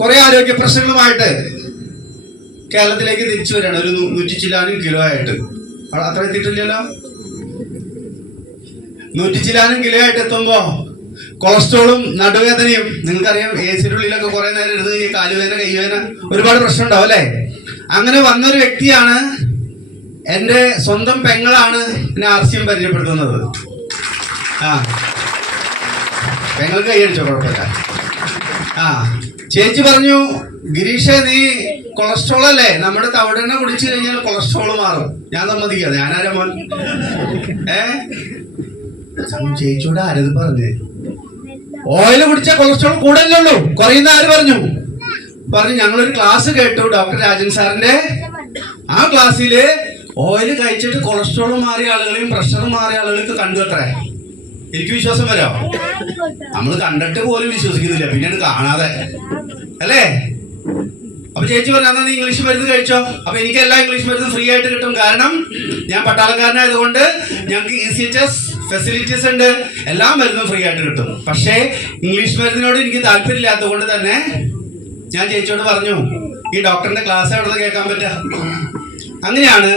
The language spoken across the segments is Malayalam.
കുറെ ആരോഗ്യ പ്രശ്നങ്ങളുമായിട്ട് കേരളത്തിലേക്ക് തിരിച്ചു വരികയാണ്. ഒരു 100 ചില്ലാനും കിലോ ആയിട്ട്. അത്ര എത്തിയിട്ടില്ലല്ലോ. 100 ചില്ലാനും കിലോ ആയിട്ട് എത്തുമ്പോ കൊളസ്ട്രോളും നടുവേദനയും, നിങ്ങൾക്കറിയാം AC-യുടെ ഉള്ളിലൊക്കെ കുറെ നേരം എടുത്ത് ഈ കാലുവേദന, കൈവേദന, ഒരുപാട് പ്രശ്നം ഉണ്ടാവും അല്ലെ. അങ്ങനെ വന്നൊരു വ്യക്തിയാണ്, എൻ്റെ സ്വന്തം പെങ്ങളാണ് എന്നെ RCM പരിചയപ്പെടുത്തുന്നത്. പെങ്ങൾക്ക് കൈയടിച്ചോ, കുഴപ്പമില്ല. ചേച്ചി പറഞ്ഞു, ഗിരീഷേ നീ കൊളസ്ട്രോൾ അല്ലേ, നമ്മുടെ തവിടെണ്ണ കുടിച്ചു കഴിഞ്ഞാൽ കൊളസ്ട്രോൾ മാറും. ഞാൻ സമ്മതിക്കാതെ, ഞാനാരാ മോൻ? ചേച്ചിയോട് ആരത് പറഞ്ഞേ? ഓയിൽ കുടിച്ചാൽ കൊളസ്ട്രോൾ കൂടല്ലേ, കുറയുന്ന ആര് പറഞ്ഞു? ഞങ്ങളൊരു ക്ലാസ് കേട്ടു ഡോക്ടർ രാജൻ സാറിന്റെ. ആ ക്ലാസ്സില് ഓയിൽ കഴിച്ചിട്ട് കൊളസ്ട്രോൾ മാറിയ ആളുകളെയും പ്രഷർ മാറിയ ആളുകൾക്ക് കണ്ടു അത്രേ. എനിക്ക് വിശ്വാസം വരാം. നമ്മൾ കണ്ടിട്ട് പോലും വിശ്വസിക്കുന്നില്ല, പിന്നീട് കാണാതെ അല്ലേ. അപ്പൊ ചേച്ചി പറഞ്ഞാൽ നീ ഇംഗ്ലീഷ് മരുന്ന് കഴിച്ചോ. അപ്പൊ എനിക്ക് എല്ലാ ഇംഗ്ലീഷ് മരുന്നും ഫ്രീ ആയിട്ട് കിട്ടും. കാരണം ഞാൻ പട്ടാളക്കാരനായതുകൊണ്ട് ഞങ്ങൾക്ക് ECHS ഫെസിലിറ്റീസ് ഉണ്ട്, എല്ലാ മരുന്നും ഫ്രീ ആയിട്ട് കിട്ടും. പക്ഷേ ഇംഗ്ലീഷ് മരുന്നിനോട് എനിക്ക് താല്പര്യമില്ലാത്തത് കൊണ്ട് തന്നെ ഞാൻ ചേച്ചിയോട് പറഞ്ഞു, ഈ ഡോക്ടറിന്റെ ക്ലാസ് എവിടെ നിന്ന് കേൾക്കാൻ പറ്റുക? അങ്ങനെയാണ്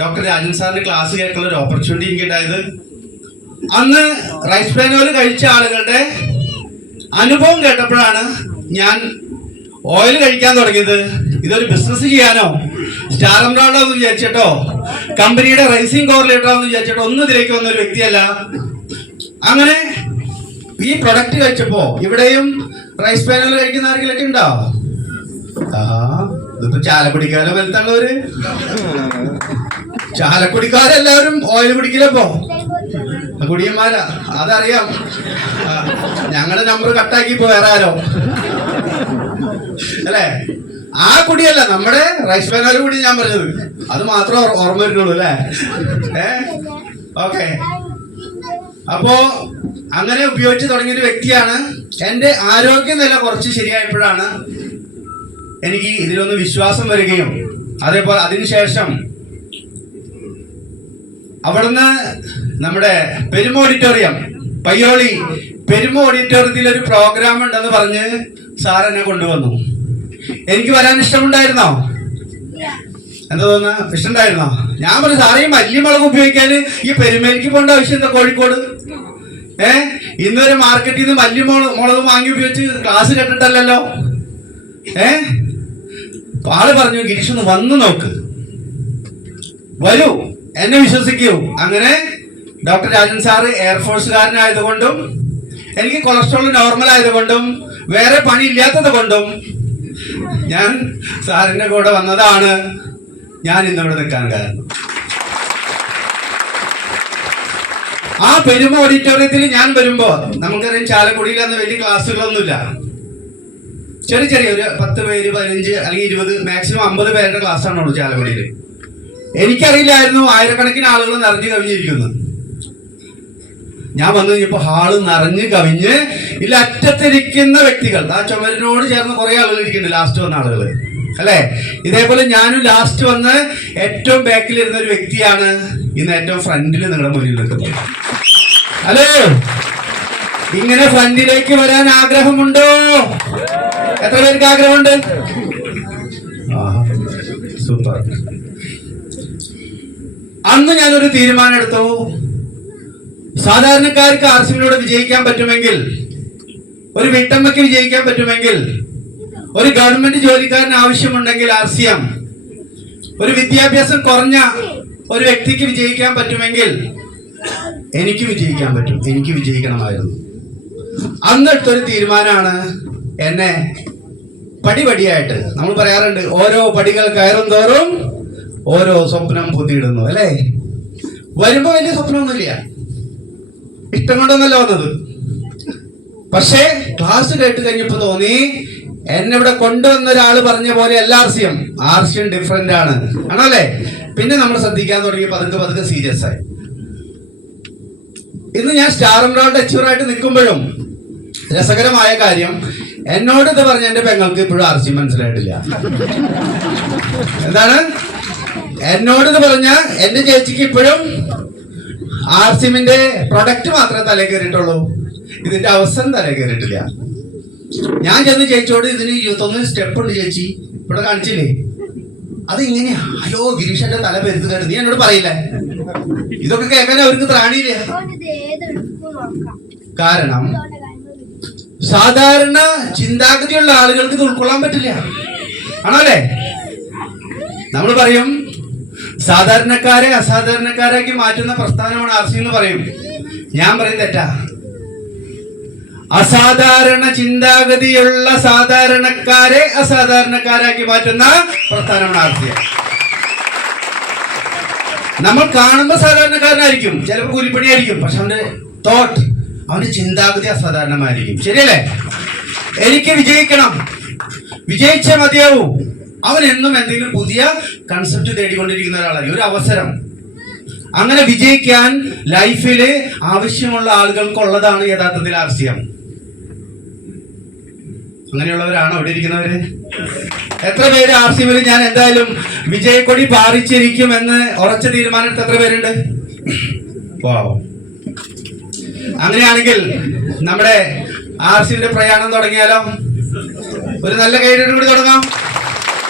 ഡോക്ടർ രാജൻ സാറിന്റെ ക്ലാസ് കേൾക്കാനുള്ള ഒരു ഓപ്പർച്യൂണിറ്റി എനിക്ക് ഉണ്ടായത്. അന്ന് റൈസ് ബ്രാൻ ഓയിൽ കഴിച്ച ആളുകളുടെ അനുഭവം കേട്ടപ്പോഴാണ് ഞാൻ ഓയിൽ കഴിക്കാൻ തുടങ്ങിയത്. ഇതൊരു ബിസിനസ് ചെയ്യാനോ, സ്റ്റാർ എംബ്രോയിഡറി എന്ന് വിചാരിച്ചിട്ടോ, കമ്പനിയുടെ റൈസിംഗ് കോറിലേറ്റർ എന്ന് വിചാരിച്ചിട്ടോ ഒന്നും ഇതിലേക്ക് വന്നൊരു വ്യക്തിയല്ല. അങ്ങനെ ഈ പ്രൊഡക്റ്റ് കഴിച്ചപ്പോ, ഇവിടെയും റൈസ് ബ്രാൻ ഓയിൽ കഴിക്കുന്ന ആർക്കെങ്കിലൊക്കെ ഉണ്ടോ? ഇതിപ്പോ ചാലക്കുടിക്കാരെ വലുത്തുള്ളവര്, ചാലക്കുടിക്കാരെല്ലാവരും ഓയിൽ കുടിക്കില്ലപ്പോ, കുടിയന്മാരാ, അതറിയാം. ഞങ്ങളുടെ നമ്പർ കട്ടാക്കിപ്പോ വേറെ ആരോ അല്ലേ. ആ കുടിയല്ല, നമ്മുടെ റൈസ് ബ്രാൻ ഓയിൽ കൂടി ഞാൻ പറഞ്ഞത്, അത് മാത്രം ഓർമ്മ വരുന്നുള്ളൂ അല്ലേ. ഓക്കെ. അപ്പോ അങ്ങനെ ഉപയോഗിച്ച് തുടങ്ങിയൊരു വ്യക്തിയാണ്. എൻ്റെ ആരോഗ്യനില കുറച്ച് ശരിയായപ്പോഴാണ് എനിക്ക് ഇതിലൊന്ന് വിശ്വാസം വരികയും, അതേപോലെ അതിനുശേഷം അവിടുന്ന് നമ്മുടെ പെരുമ ഓഡിറ്റോറിയം, പയ്യോളി പെരുമ ഓഡിറ്റോറിയത്തിൽ ഒരു പ്രോഗ്രാം ഉണ്ടെന്ന് പറഞ്ഞ് സാർ എന്നെ കൊണ്ടുവന്നു. എനിക്ക് വരാൻ ഇഷ്ടമുണ്ടായിരുന്നോ? എന്താ തോന്നുന്ന, ഇഷ്ടമുണ്ടായിരുന്നോ? ഞാൻ പറഞ്ഞു, സാറേ ഈ മല്ലിമുളക് ഉപയോഗിക്കാൻ ഈ പെരുമേലിക്ക് പോകേണ്ട ആവശ്യം എന്താ? കോഴിക്കോട് ഇന്നൊരു മാർക്കറ്റിൽ നിന്ന് മല്ലിമുളക് വാങ്ങി ഉപയോഗിച്ച് ക്ലാസ് കേട്ടിട്ടല്ലോ. ആള് പറഞ്ഞു, ഗിരീഷ് ഒന്ന് വന്നു നോക്ക്, വരൂ, എന്നെ വിശ്വസിക്കൂ. അങ്ങനെ ഡോക്ടർ രാജൻ സാറ് എയർഫോഴ്സുകാരനായതുകൊണ്ടും എനിക്ക് കൊളസ്ട്രോൾ നോർമൽ ആയതുകൊണ്ടും വേറെ പണി ഇല്ലാത്തത് കൊണ്ടും ഞാൻ സാറിന്റെ കൂടെ വന്നതാണ് ഞാൻ ഇന്നിവിടെ നിൽക്കാൻ കാരണം. ആ പെരുമ ഓഡിറ്റോറിയത്തിൽ ഞാൻ വരുമ്പോ, നമുക്കറിയാം ചാലക്കുടിയിൽ അന്ന് വലിയ ക്ലാസ്സുകളൊന്നുമില്ല, ചെറിയ ഒരു 10 പേര്, 15 അല്ലെങ്കിൽ 20, മാക്സിമം 50 പേരുടെ ക്ലാസ്സാണുള്ളൂ ചാലക്കുടിയിൽ. എനിക്കറിയില്ലായിരുന്നു ആയിരക്കണക്കിന് ആളുകൾ നിറഞ്ഞു കവിഞ്ഞിരിക്കുന്നു. ഞാൻ വന്നു കഴിഞ്ഞപ്പോ ഹാള് നിറഞ്ഞു കവിഞ്ഞ് ഇല്ല അറ്റത്തിരിക്കുന്ന വ്യക്തികൾ, ആ ചുമരിനോട് ചേർന്ന് കുറെ ആളുകൾ ഇരിക്കുന്നുണ്ട്, ലാസ്റ്റ് വന്ന ആളുകൾ അല്ലെ. ഇതേപോലെ ഞാനും ലാസ്റ്റ് വന്ന് ഏറ്റവും ബാക്കിലിരുന്ന ഒരു വ്യക്തിയാണ് ഇന്ന് ഏറ്റവും ഫ്രണ്ടിൽ നിങ്ങളുടെ മുന്നിൽ നിൽക്കുന്നത്. ഹലോ, ഇങ്ങനെ ഫ്രണ്ടിലേക്ക് വരാൻ ആഗ്രഹമുണ്ടോ? എത്ര പേർക്ക് ആഗ്രഹമുണ്ട്? സൂപ്പർ. അന്ന് ഞാനൊരു തീരുമാനം എടുത്തു, സാധാരണക്കാർക്ക് RCMലൂടെ വിജയിക്കാൻ പറ്റുമെങ്കിൽ, ഒരു വീട്ടമ്മയ്ക്ക് വിജയിക്കാൻ പറ്റുമെങ്കിൽ, ഒരു ഗവൺമെന്റ് ജോലിക്കാരന് ആവശ്യമുണ്ടെങ്കിൽ RCM, ഒരു വിദ്യാഭ്യാസം കുറഞ്ഞ ഒരു വ്യക്തിക്ക് വിജയിക്കാൻ പറ്റുമെങ്കിൽ എനിക്ക് വിജയിക്കാൻ പറ്റും, എനിക്ക് വിജയിക്കണമായിരുന്നു. അന്നെടുത്തൊരു തീരുമാനമാണ് എന്നെ പടിപടിയായിട്ട്, നമ്മൾ പറയാറുണ്ട്, ഓരോ പടികൾ കയറും തോറും ഓരോ സ്വപ്നം പുതിയിടുന്നു അല്ലേ. വരുമ്പോ വലിയ സ്വപ്നമൊന്നുമില്ല, ഇഷ്ടം കൊണ്ടൊന്നല്ല വന്നത്. പക്ഷേ ക്ലാസ് കേട്ട് കഴിഞ്ഞപ്പോ തോന്നി, എന്നെ ഇവിടെ കൊണ്ടുവന്ന ഒരാള് പറഞ്ഞ പോലെ എല്ലാ RCM ഡിഫറെന്റ് ആണ്, ആണല്ലേ. പിന്നെ നമ്മൾ ശ്രദ്ധിക്കാൻ തുടങ്ങി, പതുക്കെ സീരിയസ് ആയി. ഇന്ന് ഞാൻ സ്റ്റാർ എംബ്രോയിഡറി അച്ചീവറായിട്ട് നിൽക്കുമ്പോഴും രസകരമായ കാര്യം, എന്നോട് ഇത് പറഞ്ഞ എന്റെ പെങ്ങൾക്ക് ഇപ്പോഴും RCM മനസ്സിലായിട്ടില്ല. എന്താണ് എന്നോട് ഇത് പറഞ്ഞ എന്റെ ചേച്ചിക്ക് ഇപ്പോഴും RCMന്റെ പ്രൊഡക്റ്റ് മാത്രമേ തലേ കയറിയിട്ടുള്ളൂ, ഇതിന്റെ അവസരം തലേ കയറിയിട്ടില്ല. ഞാൻ ചെന്ന് ചേച്ചിയോട് ഇതിന് 21 സ്റ്റെപ്പ് ഉണ്ട് ചേച്ചി, ഇവിടെ കാണിച്ചില്ലേ, അത് ഇങ്ങനെയാ. അയ്യോ ഗിരീഷന്റെ തല പെരുത്ത് കയറി, നീ എന്നോട് പറയില്ലേ? ഇതൊക്കെ കേൾക്കാൻ അവർക്ക് ത്രാണിയില്ല. കാരണം സാധാരണ ചിന്താഗതിയുള്ള ആളുകൾക്ക് ഇത് ഉൾക്കൊള്ളാൻ പറ്റില്ല, ആണോ അല്ലേ? നമ്മൾ പറയും സാധാരണക്കാരെ അസാധാരണക്കാരാക്കി മാറ്റുന്ന പ്രസ്ഥാനമാണ് RC എന്ന് പറയും. ഞാൻ പറയും തെറ്റാ. അസാധാരണ ചിന്താഗതിയുള്ള സാധാരണക്കാരെ അസാധാരണക്കാരാക്കി മാറ്റുന്ന പ്രസ്ഥാനമാണ് RC. നമ്മൾ കാണുമ്പോൾ സാധാരണക്കാരനായിരിക്കും, ചിലപ്പോൾ കൂലിപ്പണിയായിരിക്കും, പക്ഷെ അവന്റെ തോട്ട്, അവന്റെ ചിന്താഗതി അസാധാരണമായിരിക്കും. ശരിയല്ലേ? എനിക്ക് വിജയിക്കണം, വിജയിച്ചേ മതിയാവൂ. അവൻ എന്നും എന്തെങ്കിലും പുതിയ കൺസെപ്റ്റ് തേടിക്കൊണ്ടിരിക്കുന്ന ഒരാളാണ്. ഒരു അവസരം, അങ്ങനെ വിജയിക്കാൻ ലൈഫില് ആവശ്യമുള്ള ആളുകൾക്കുള്ളതാണ് യഥാർത്ഥത്തിൽ RCM. അങ്ങനെയുള്ളവരാണോ ഇവിടെ ഇരിക്കുന്നവര്? എത്ര പേര് RCMൽ ഞാൻ എന്തായാലും വിജയക്കൊടി പാറിച്ചിരിക്കും എന്ന് ഉറച്ച തീരുമാനം എത്ര പേരുണ്ട്? അങ്ങനെയാണെങ്കിൽ നമ്മുടെ RCMന്റെ പ്രയാണം തുടങ്ങിയാലോ? ഒരു നല്ല കൈയ്യടി കൂടി തുടങ്ങാം.